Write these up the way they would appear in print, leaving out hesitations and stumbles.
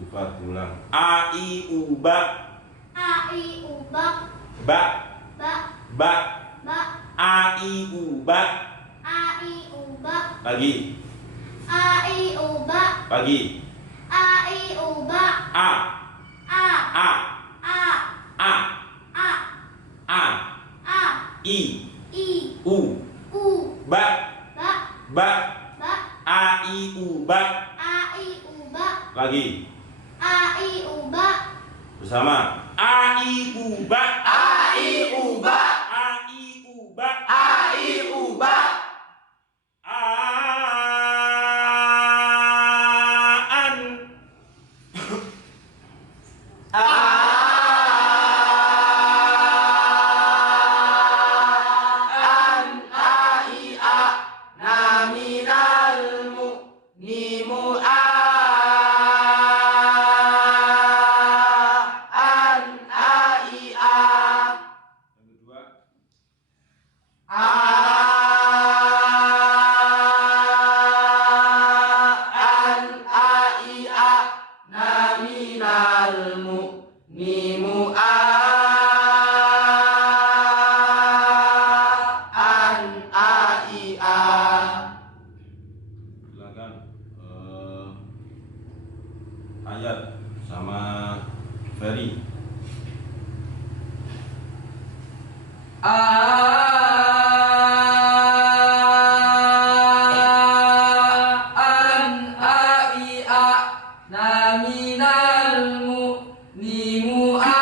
Sifat ulang. A I U ba. A I U ba. Ba. Ba. Ba. Ba. A I U ba. A I U ba. Lagi. A I U ba. Lagi. A I U ba. A. A. A. A. A. A. A. A. I. I. U. U. Ba. Ba. Ba. Ba. A I U ba. A I U ba. Lagi. A I U ba. Bersama. A I U ba. A I U ba. A I U ba. A I U ba. An. An A I A na minal mu'nimu a. An A I A. Yang kedua. An A I A na minal mu'nimu a. An A I A. Silakan ayat sama Ferry. An A I A na minal mu'nimu a.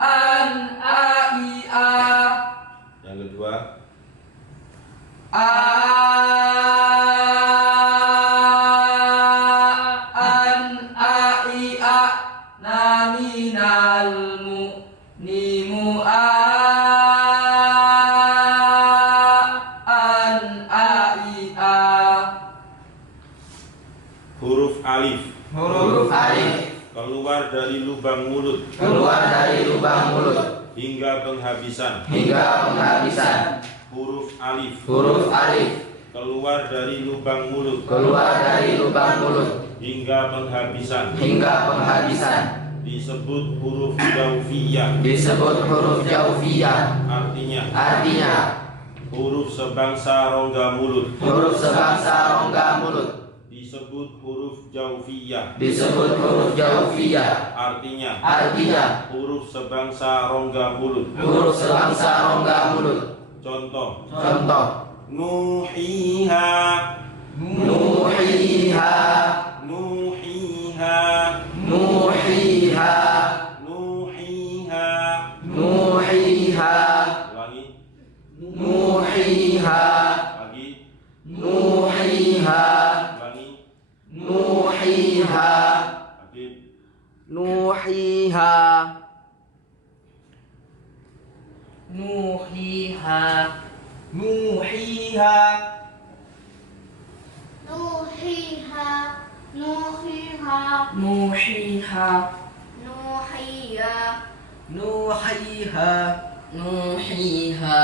An A I A. Yang kedua. An A I A na minal mu'nimu a. An A I A. Huruf alif Huruf alif keluar dari lubang mulut keluar dari lubang mulut hingga penghabisan. hingga penghabisan. Huruf alif Huruf alif keluar dari lubang mulut keluar dari lubang mulut hingga penghabisan. hingga penghabisan. Disebut huruf jaufiyah. Disebut huruf jaufiyah. Artinya huruf sebangsa rongga mulut. Huruf sebangsa rongga mulut Disebut huruf jaufiyah. disebut huruf jaufiyah. Artinya huruf sebangsa rongga mulut. Huruf sebangsa rongga mulut. Contoh. Contoh: Nuhiha. Nuhiha. Nuhiha. Nuhiha. Nuhiha. Nuhiha. Ulangi. Nuhiha. Lagi. Nuhiha. Ulangi. Nuhiha. Habib. Nuhiha. Nuhiha. Nuhiha. Nuhiha. Nuhiha. Nuhiha. Nuhiya. Nuhiha. Nuhiha. Nuhiha. Nuhiha.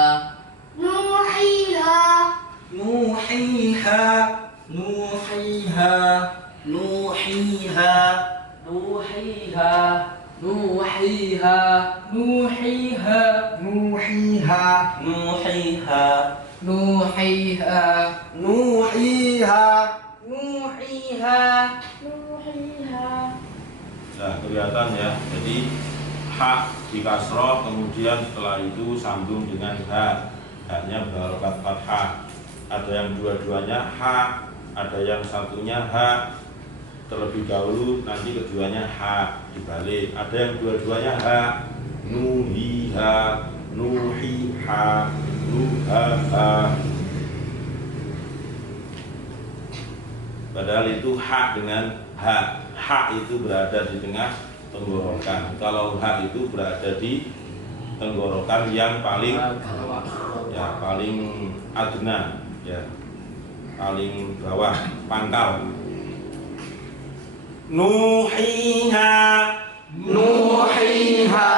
Nuhiha. Nuhiha. Nuhiha. Nuhiha. Nuhiha. Nuhiha. Nuhiha. Nuhiha. Nuhiha. Nuhiha. Nuhiha. Nah, kelihatan ya. Jadi ha di kasroh, kemudian setelah itu sambung dengan ha. Haknya berharokat fathah. Ada yang dua-duanya ha, ada yang satunya ha. Terlebih dahulu nanti keduanya ha dibalik. Ada yang dua-duanya ha. Nuhiha, nuhiha, nuhaha. Padahal itu ha dengan ha. Ha itu berada di tengah tenggorokan. Kalau ha itu berada di tenggorokan yang paling paling adna, ya, paling bawah, pangkal. Nuhiha. Nuhiha.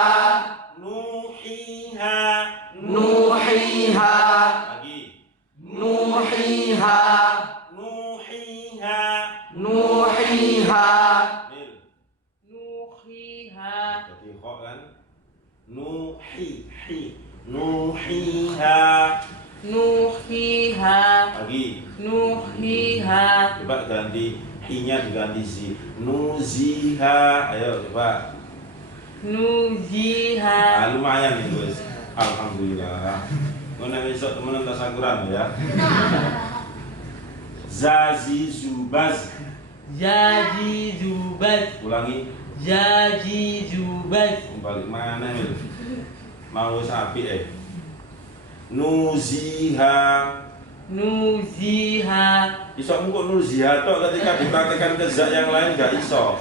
Nuhiha. Nuhiha. Lagi. Nuhiha. Nuhiha. Nuhiha. Mil. Nuhiha. Jadi kok kan? Nuhiha. Nuhiha. Lagi. Nuhiha. Coba ganti i-nya diganti si. Nuziha. Ayo coba. Nuziha. Lumayan nih guys. Alhamdulillah. Mana besok teman tasakuran ya. Zazi zubaz. Jaji zubaz. Ulangi. Jaji zubaz. Balik mana nih? Mau sapi Nuziha. Nuziha. Iso mungkuk nuziha tok ketika dipraktekkan ke zat yang lain gak iso.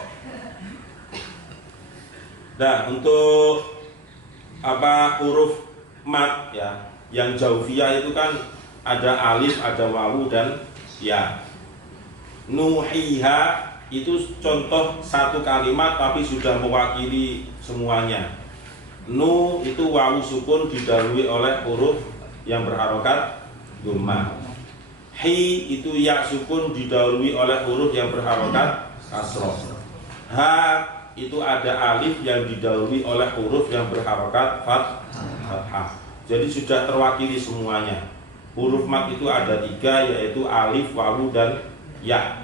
Nah, untuk huruf mat ya, yang jaufiyah itu kan ada alif, ada wawu dan ya. Nuhiha itu contoh satu kalimat tapi sudah mewakili semuanya. Nu itu wawu sukun didahului oleh huruf yang berharokat dhammah. Hi itu ya sukun didahului oleh huruf yang berharokat kasroh. Ha itu ada alif yang didahului oleh huruf yang berharokat fathah. Jadi sudah terwakili semuanya. Huruf mat itu ada 3, yaitu alif, wawu dan ya.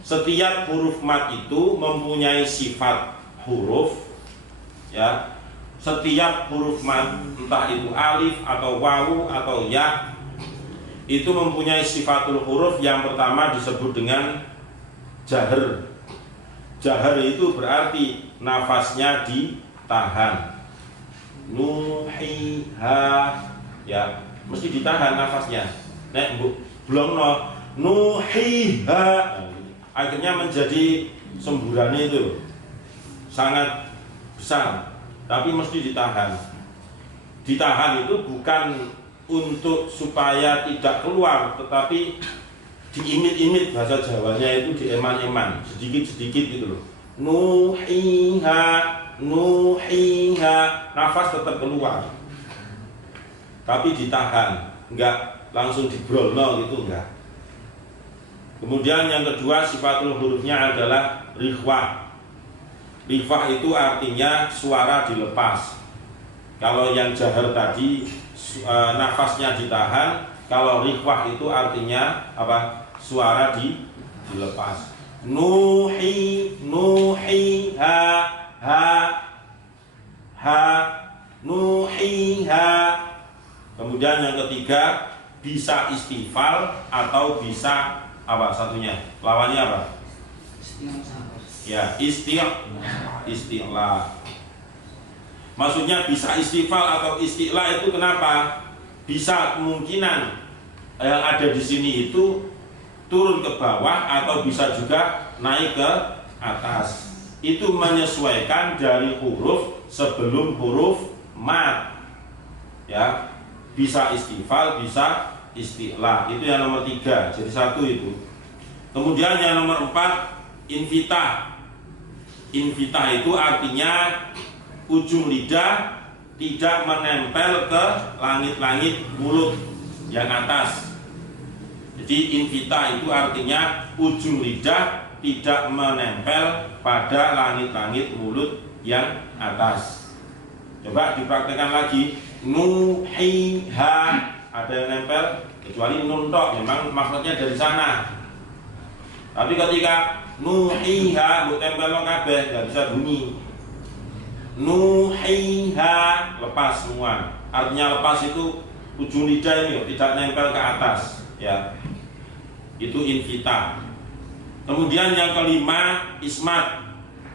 Setiap huruf mat itu mempunyai sifat huruf ya. Setiap huruf mat, entah itu alif atau wawu atau ya, itu mempunyai sifatul huruf. Yang pertama disebut dengan jahar. Jahar itu berarti nafasnya ditahan. Nuhiha ya, mesti ditahan nafasnya. Nek belum nuhiha, akhirnya menjadi semburannya itu sangat besar, tapi mesti ditahan. Ditahan itu bukan untuk supaya tidak keluar, tetapi diimit-imit, bahasa Jawanya itu dieman-eman, sedikit-sedikit gitu loh. Nuhiha, nuhiha, nafas tetap keluar, tapi ditahan, enggak langsung dibrolno gitu, enggak. Kemudian yang kedua sifatul hurufnya adalah rikhwah. Rikhwah itu artinya suara dilepas. Kalau yang jahar tadi nafasnya ditahan, kalau rikhwah itu artinya apa? Suara dilepas. Nuhiha, ha, nuhiha. Kemudian yang ketiga bisa istifal atau bisa apa satunya? Lawannya apa? Ya, isti'la. Maksudnya bisa istifal atau isti'la itu kenapa? Bisa kemungkinan yang ada di sini itu turun ke bawah atau bisa juga naik ke atas. Itu menyesuaikan dari huruf sebelum huruf mat. Ya, bisa istifal, bisa isti'la. Itu yang nomor 3. Jadi 1 itu. Kemudian yang nomor 4 invitah. Invitah itu artinya ujung lidah tidak menempel ke langit-langit mulut yang atas. Jadi invitah itu artinya ujung lidah tidak menempel pada langit-langit mulut yang atas. Coba dipraktekkan lagi. Nuhiha, ada yang nempel kecuali nun tok, memang maksudnya dari sana. Tapi ketika nuhiha mbok tempel kabeh enggak bisa bunyi. Nuhiha lepas semua. Artinya lepas itu ujung lidah ini tidak nempel ke atas, ya. Itu invita. Kemudian yang kelima ismat.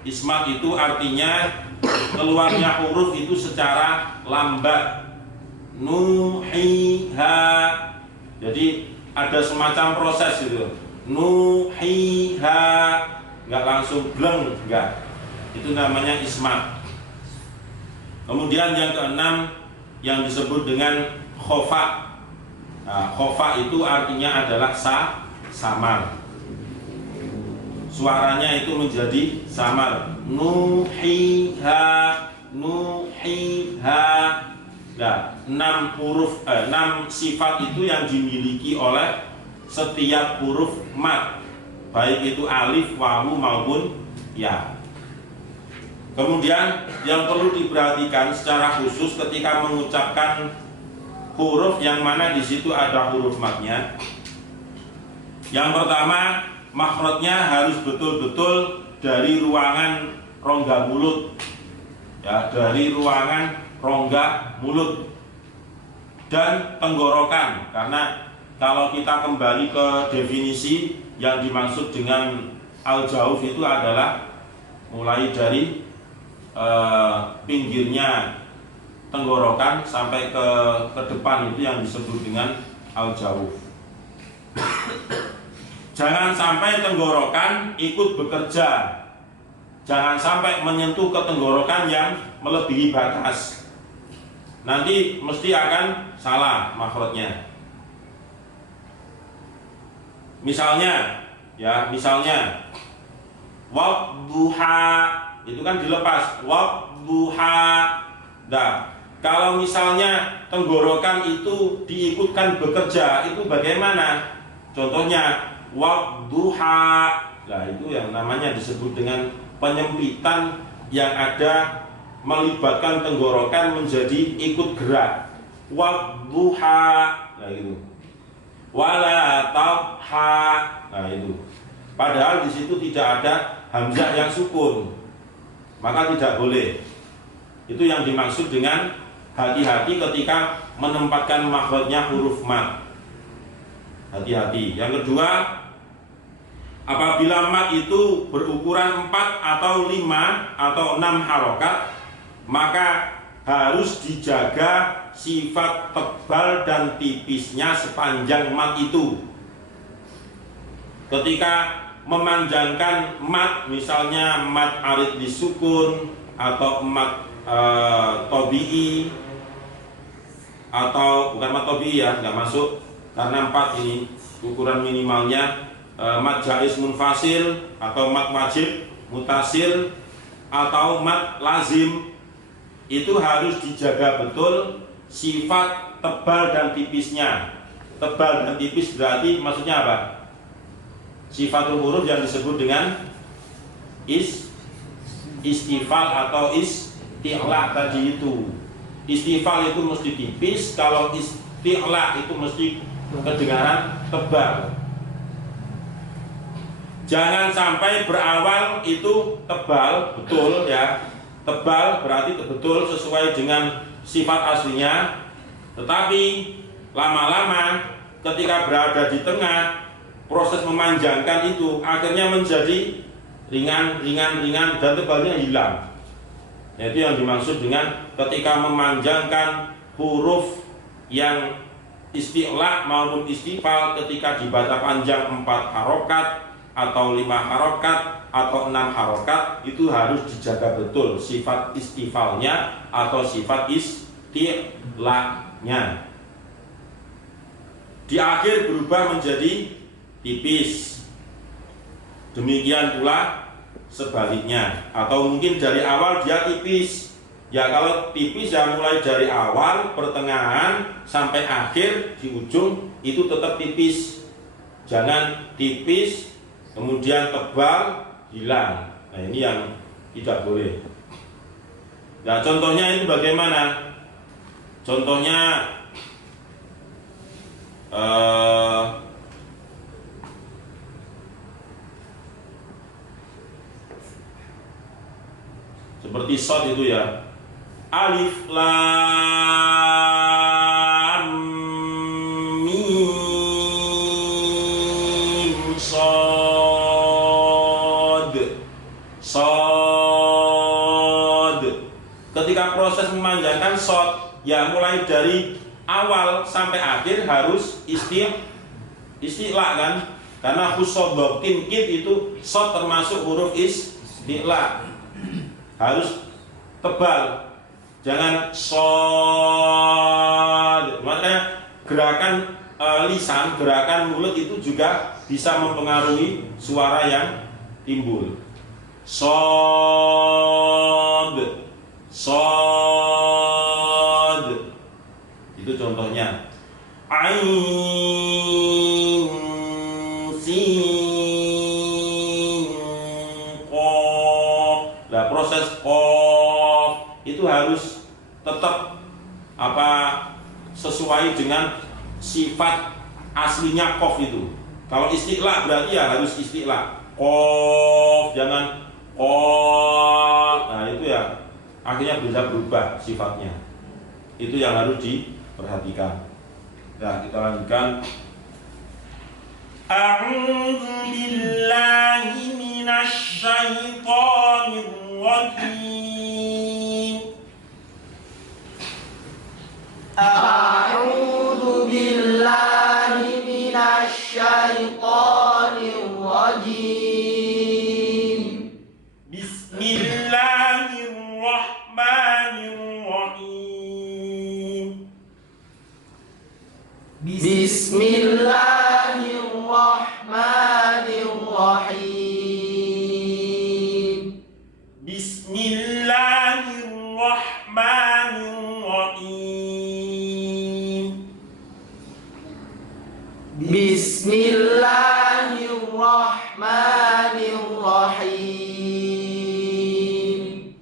Ismat itu artinya keluarnya huruf itu secara lambat. Nuhiha. Jadi ada semacam proses itu. Nuhiha, enggak langsung bleng, enggak. Itu namanya ismat. Kemudian yang keenam yang disebut dengan khofa. Nah, khofa itu artinya adalah samar. Suaranya itu menjadi samar. Nuhiha, nuhiha. Nah, 6 sifat itu yang dimiliki oleh setiap huruf mat. baik itu alif, wawu maupun ya. Kemudian yang perlu diperhatikan secara khusus ketika mengucapkan huruf yang mana di situ ada huruf madnya. Yang pertama, makhrajnya harus betul-betul dari ruangan rongga mulut, ya, dari ruangan rongga mulut dan tenggorokan. Karena kalau kita kembali ke definisi yang dimaksud dengan al-jauf itu adalah mulai dari pinggirnya tenggorokan sampai ke depan, itu yang disebut dengan al-jauf. Jangan sampai tenggorokan ikut bekerja, jangan sampai menyentuh ke tenggorokan yang melebihi batas, nanti mesti akan salah makhrajnya. Misalnya wadduha itu kan dilepas, wadduha. Nah, kalau misalnya tenggorokan itu diikutkan bekerja, itu bagaimana? Contohnya wadduha. Nah, itu yang namanya disebut dengan penyempitan yang ada melibatkan tenggorokan menjadi ikut gerak. Wadduha. Nah, itu. Wala tabha. Nah, itu. Padahal di situ tidak ada hamzah yang sukun, maka tidak boleh. Itu yang dimaksud dengan hati-hati ketika menempatkan makhrajnya huruf mad. Hati-hati. Yang kedua, apabila mad itu berukuran 4 atau 5 atau 6 harokat, maka harus dijaga sifat tebal dan tipisnya sepanjang mad itu. Ketika memanjangkan mad, misalnya mad arid disukun atau mad tobi'i, atau bukan mad tobi'i ya, nggak masuk karena 4 ini ukuran minimalnya. Mad jaiz munfasil atau mad wajib mutasil atau mad lazim, itu harus dijaga betul sifat tebal dan tipisnya. Tebal dan tipis berarti maksudnya apa? Sifatul huruf yang disebut dengan istifal atau isti'la tadi itu. Istifal itu mesti tipis, kalau isti'la itu mesti kedengaran tebal. Jangan sampai berawal itu tebal, betul ya. Tebal berarti betul sesuai dengan sifat aslinya, tetapi lama-lama ketika berada di tengah, proses memanjangkan itu akhirnya menjadi ringan dan tebalnya hilang. Itu yang dimaksud dengan ketika memanjangkan huruf yang isti'la maupun istifal, ketika dibaca panjang 4 harokat atau 5 harokat atau 6 harokat, itu harus dijaga betul sifat istifalnya atau sifat isti'lanya. Di akhir berubah menjadi tipis. Demikian pula sebaliknya, atau mungkin dari awal dia tipis. Ya, kalau tipis ya mulai dari awal, pertengahan sampai akhir di ujung itu tetap tipis. Jangan tipis kemudian tebal hilang. Nah, ini yang tidak boleh. Nah, contohnya itu bagaimana? Contohnya seperti shad itu ya, alif lam mim shad. Ketika proses memanjangkan shad, ya mulai dari awal sampai akhir harus isti'la kan, karena khusus dhabtin kid itu shad termasuk huruf isti'la, harus tebal, jangan shad. Makanya gerakan lisan, gerakan mulut itu juga bisa mempengaruhi suara yang timbul. Shad itu contohnya. Ain sin proses qaf itu harus tetap sesuai dengan sifat aslinya qaf itu. Kalau isti'la berarti ya harus isti'la. Qaf, jangan qaf. Nah, itu ya akhirnya bisa berubah sifatnya. Itu yang harus diperhatikan. Nah, kita lanjutkan. A'udzu billahi minasy syaithanir rajim. A'udzu billahi minasy syaithanir rajim. Bismillahirrahmanirrahim. Bismillahirrahmanirrahim. Bismillahirrahmanirrahim. Bismillahirrahmanirrahim.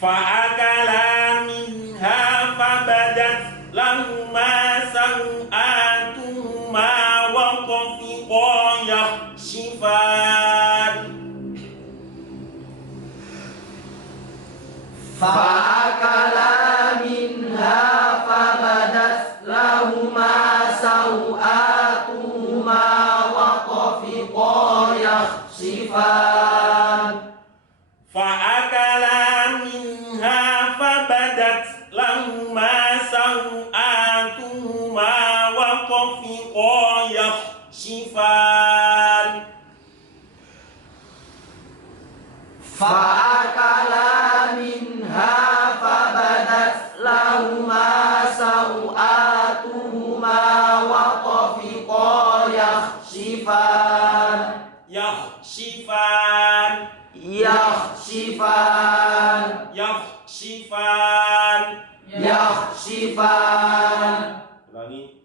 Fa'akala minha fabadat lahuma sawatuhuma wa tafiqa yakhsifan. Fa'akala minha fabadat lahuma sawatuhuma wa tafiqa yakhsifan. Fa'akala minha fabadat lahuma sawatuhuma wa tafiqa yakhsifan. Fa'akala minha fabadat lahuma sawatuhuma wa tafiqa yakhsifan. Yakhsifan. Yakhsifan. Yakhsifan. Yakhsifan. Ulangi.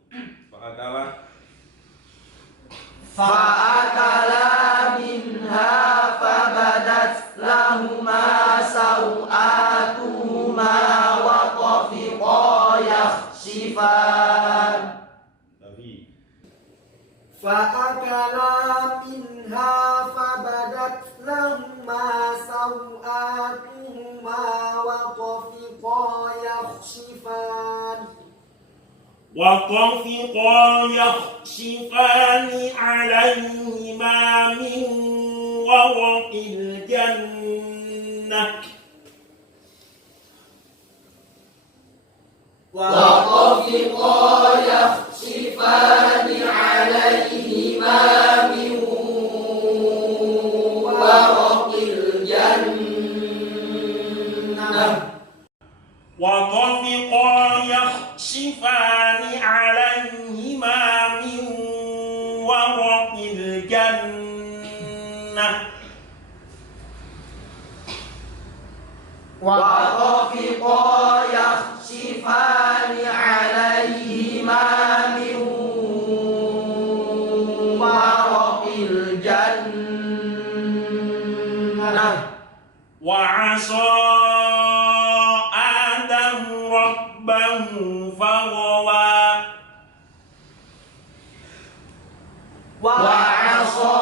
Fa'akala. Fa'akala minha fabadat lahuma sawatuhuma wa tafiqa yakhsifan. Tapi Fa'akala minha fabadat lahuma sawatuhuma wa tafiqa yakhsifan. وطفقا يخشفان عليهما من ورق الجنة. وطفقا يخشفان عليهما من ورق الجنة. وطفقا يخشفان عليهما من ورق الجنة. وطفقا يخشفان عليهما من ورق الجنة. وعصى آدم ربه فغوى. وعصى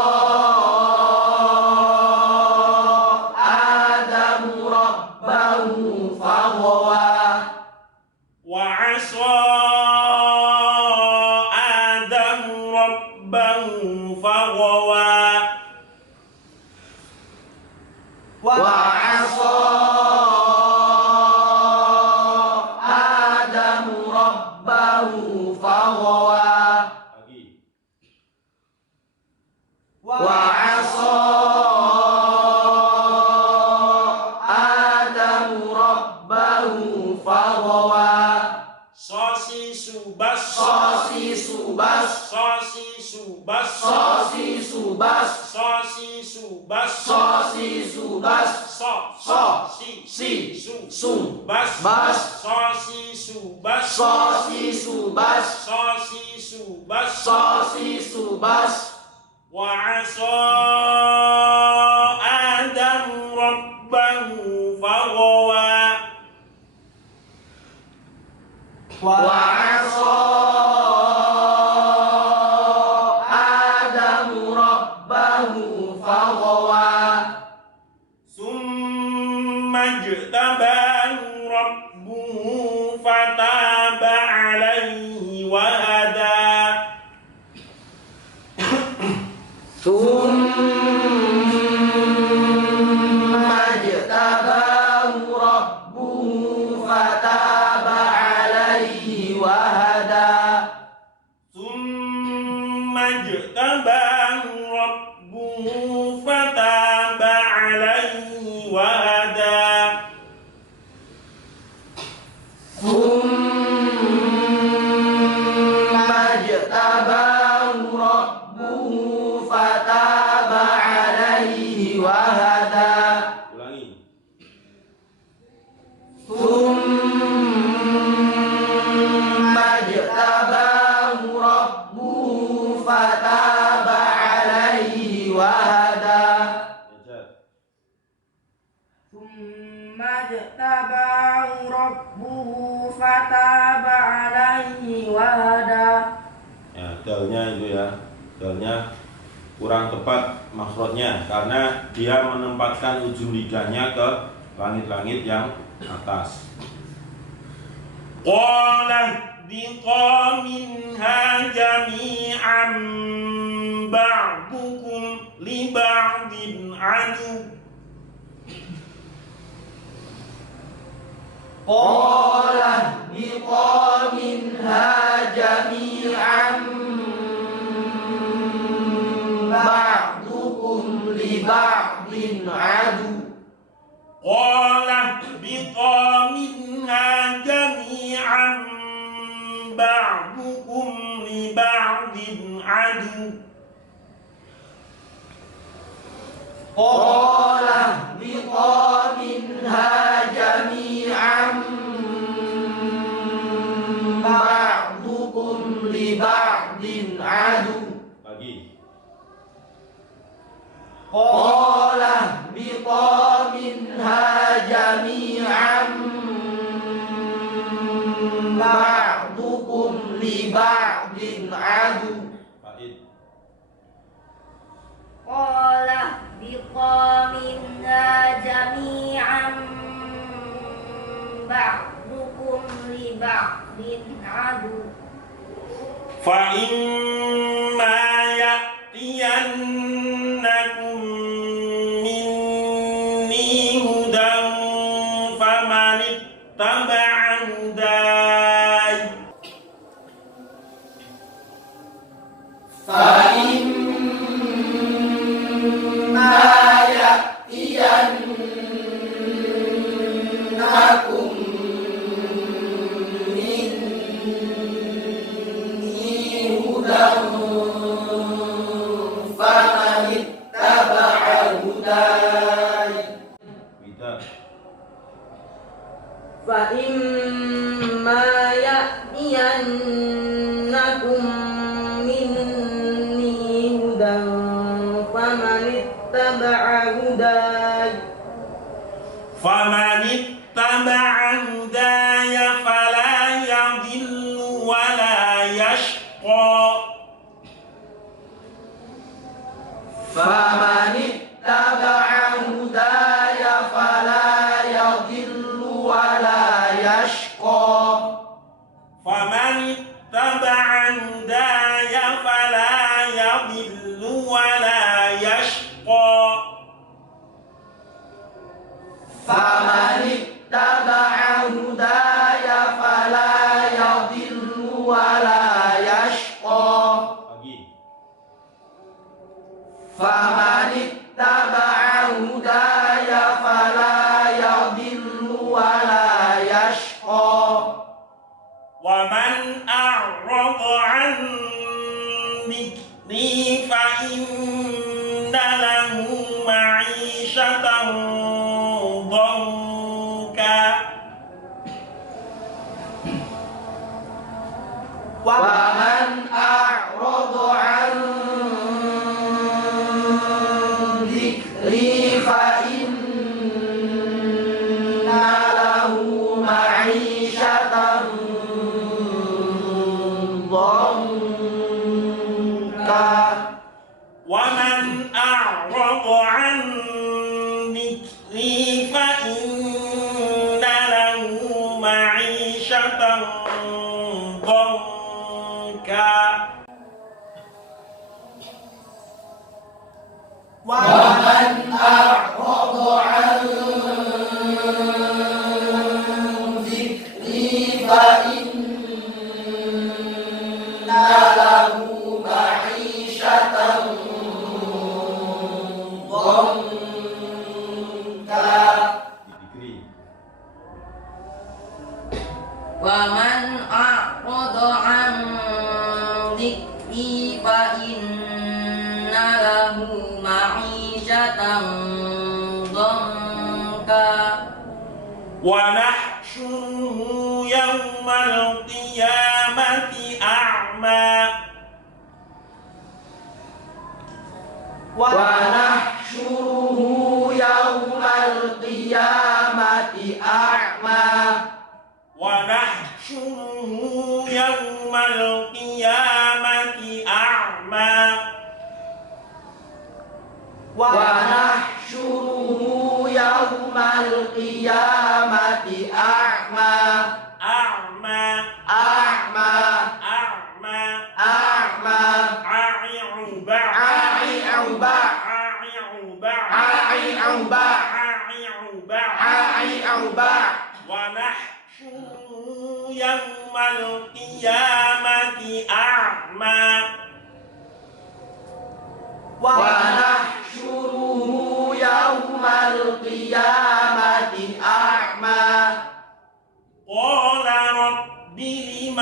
آدم ربه فغوى. وعصى آدم ربه فغوى. وعصى آدم ربه فغوى. وعصى آدم ربه فغوى. Sosi subas. Sosi subas. Sosi subas. Sosi subas. Sosi subas. Sosi subas. So Si subas. bas. Sosi subas. Sosi subas. Sosi subas. Sosi subas. وعصى آدم ربه Thumma jtabahu rabbuhu fataba alaihi wa hada. Summa jtabahu rabbuhu fataba alaihi wa hada. Thumma jtabahu rabbuhu fataba alaihi wa hada. Ulangi. Thumma jtabahu rabbuhu fataba alaihi wa hada. Ejaz. Summa jtabahu rabbuhu fataba alaihi wa hada. Ya, dalnya itu ya. Dalnya kurang tepat maksudnya karena dia menempatkan ujung lidahnya ke langit-langit yang atas. Qala biqa minha jami'an ba'dukum li ba'din adu. Qala biqa minha jami'an ba'dukum li ba'din adu. Qala biqa minha jami'an ba'dukum li ba'din adu. Qala biqa minha jami'an ba'dukum li ba'din adu. Lagi. Qala biqa minha jami'an ba'dukum li ba'din adu. Faid. Qala biqa minha jami'an ba'dukum li ba'din adu. Fa imma ya'tiyannakum minni hudan famanittaba'a hudaya. Fa imma ya'tiyannakum minni hudan famanittaba'a hudaya. Bidah. Fa imma ya'tiyannakum minni hudan famanittaba'a hudaya. Famanittaba'a hudaya fala yadhillu wa la yashqa. Famanittaba'a hudaya fala yadhillu wa la yashqa. Famanittaba'a hudaya fala yadhillu wa la yashqa. Famanittaba'a hudaya fala yadhillu wa la yashqa. Lagi. Famanittaba'a hudaya fala yadhillu wa la yashqa. Wa man a'rada 'an dhikri fa inna lahu ma'ishatan dhanka. Wa man a'rada 'an dhikri fa inna lahu ma'ishatan dhanka. Wa man a'rada 'an dhikri fa inna lahu ma'ishatan dhanka. ومن أعرض عن ذكري فإن له معيشة ضنكا ومن أعرض عن ذكري فإن له معيشة ضنكا ونحشره يوم القيامة أعمى ونحشره يوم القيامة أعمى ونحشره يوم القيامة أعمى ونحشره يوم القيامة أعمى أعمى أعمى أعمى أعمى عاعي عوبا عاعي عوبا عاعي عوبا عاعي عوبا عاعي عوبا عاعي عوبا ونحشره يوم القيامة أعمى ونحشره يوم القيامة أعمى قال رب لم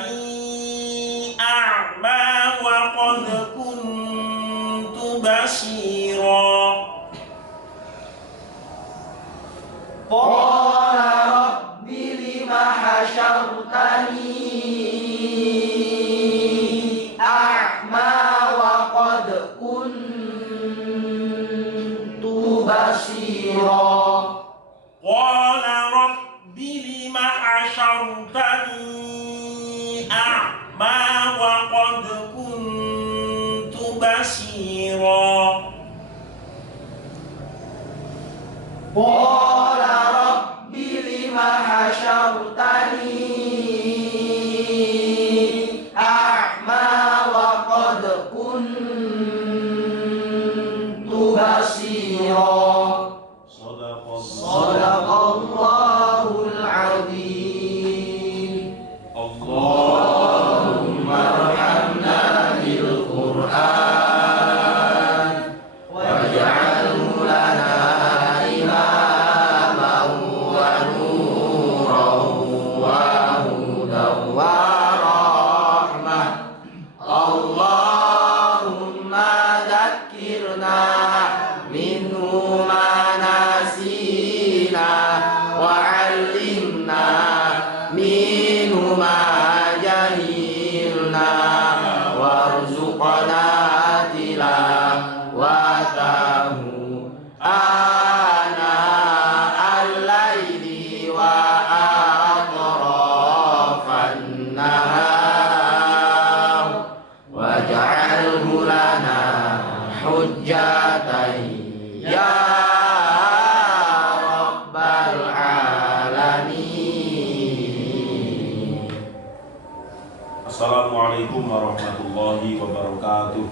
حشرتني أعمى وقد كنت بصيرا قال رب لم حشرتني أعمى وقد كنت بصيرا قال رب لم حشرتني أعمى وقد كنت بصيرا قال رب لم حشرتني أعمى وقد كنت بصيرا صدق الله العظيم اللهم ارحمنا بالقرآن واجعله لنا إماما ونورا وهدى ورحمة اللهم ذكرنا منه ما نسينا وعلمنا منه ما جهلنا وارزقنا تلاوته آناء الليل وأطراف النهار واجعله لنا حجة يا رب العالمين. Assalamualaikum warahmatullahi wabarakatuh.